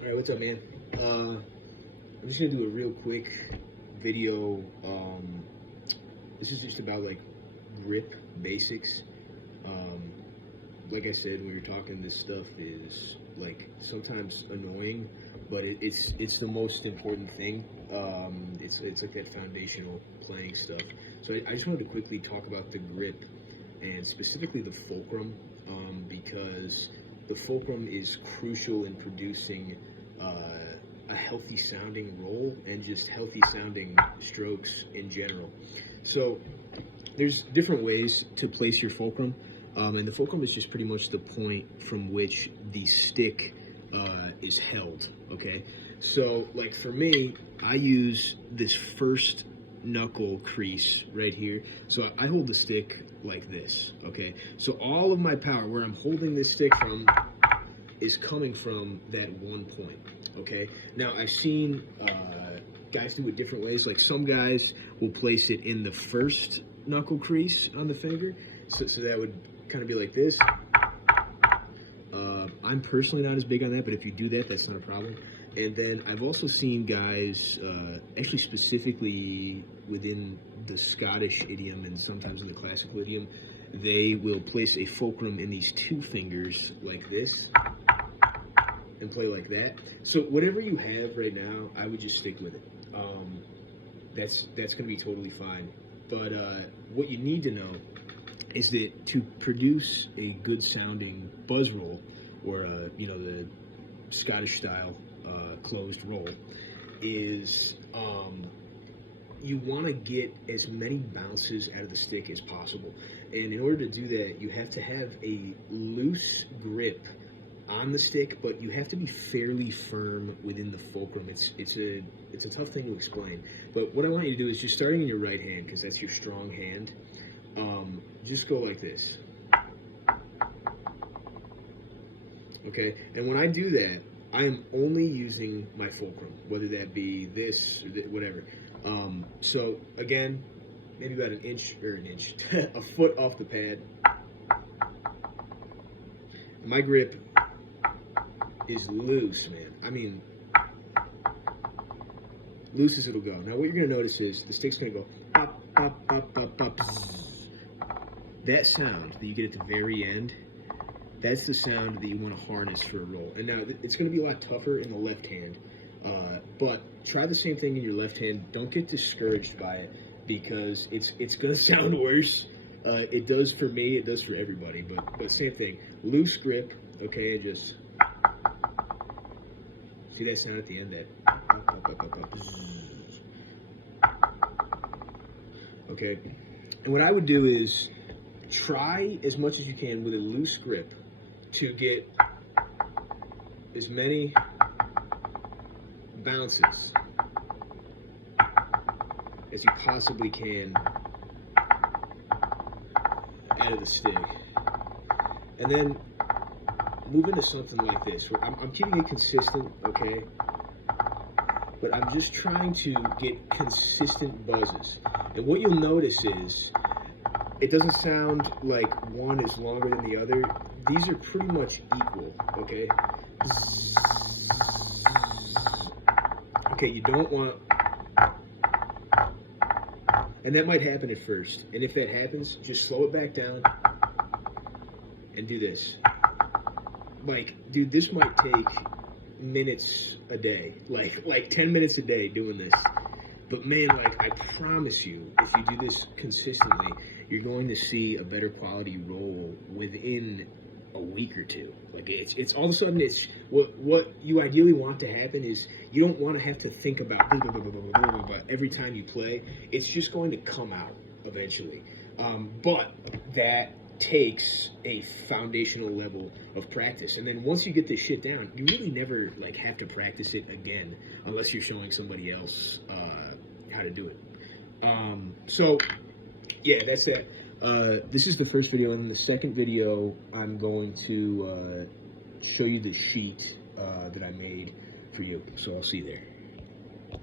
All right, what's up, man? I'm just gonna do a real quick video. This is just about like grip basics. Um, like I said, when we were talking, this stuff is like sometimes annoying, but it's the most important thing. It's like that foundational playing stuff. So I just wanted to quickly talk about the grip and specifically the fulcrum, because the fulcrum is crucial in producing a healthy sounding roll and just healthy sounding strokes in general. So there's different ways to place your fulcrum, and the fulcrum is just pretty much the point from which the stick is held. Okay, so like for me, I use this first knuckle crease right here. So I hold the stick like this. Okay, so all of my power, where I'm holding this stick from, is coming from that one point. Okay, now I've seen guys do it different ways. Like some guys will place it in the first knuckle crease on the finger, so that would kind of be like this. I'm personally not as big on that, but if you do that, that's not a problem. And then I've also seen guys, actually specifically within the Scottish idiom and sometimes in the classical idiom, they will place a fulcrum in these two fingers like this and play like that. So whatever you have right now, I would just stick with it. That's going to be totally fine. But what you need to know is that to produce a good sounding buzz roll, or the Scottish style closed roll, is you want to get as many bounces out of the stick as possible. And in order to do that, you have to have a loose grip on the stick, but you have to be fairly firm within the fulcrum. It's a tough thing to explain. But what I want you to do is, just starting in your right hand, because that's your strong hand, just go like this. Okay, and when I do that, I am only using my fulcrum, whether that be this, or whatever. So again, maybe about an inch, a foot off the pad. My grip is loose, man. I mean, loose as it'll go. Now what you're gonna notice is the stick's gonna go pop, pop, pop, pop, pop, bzzz. That sound that you get at the very end, that's the sound that you want to harness for a roll. And now it's going to be a lot tougher in the left hand, but try the same thing in your left hand. Don't get discouraged by it, because it's going to sound worse. It does for me. It does for everybody. But same thing. Loose grip. Okay, and just see that sound at the end. Okay, and what I would do is try as much as you can with a loose grip to get as many bounces as you possibly can out of the stick. And then move into something like this, where I'm keeping it consistent, okay? But I'm just trying to get consistent buzzes. And what you'll notice is, it doesn't sound like one is longer than the other. These are pretty much equal, okay? Okay, you don't want... And that might happen at first. And if that happens, just slow it back down and do this. Like, dude, this might take minutes a day. Like 10 minutes a day doing this. But man, like, I promise you, if you do this consistently, you're going to see a better quality roll within a week or two. Like, it's all of a sudden, it's what you ideally want to happen is, you don't want to have to think about blah, blah, blah, blah, blah, blah, blah, every time you play. It's just going to come out eventually. But that takes a foundational level of practice. And then once you get this shit down, you really never like have to practice it again, unless you're showing somebody else how to do it. So yeah, that's it. This is the first video, and in the second video, I'm going to show you the sheet that I made for you. So I'll see you there.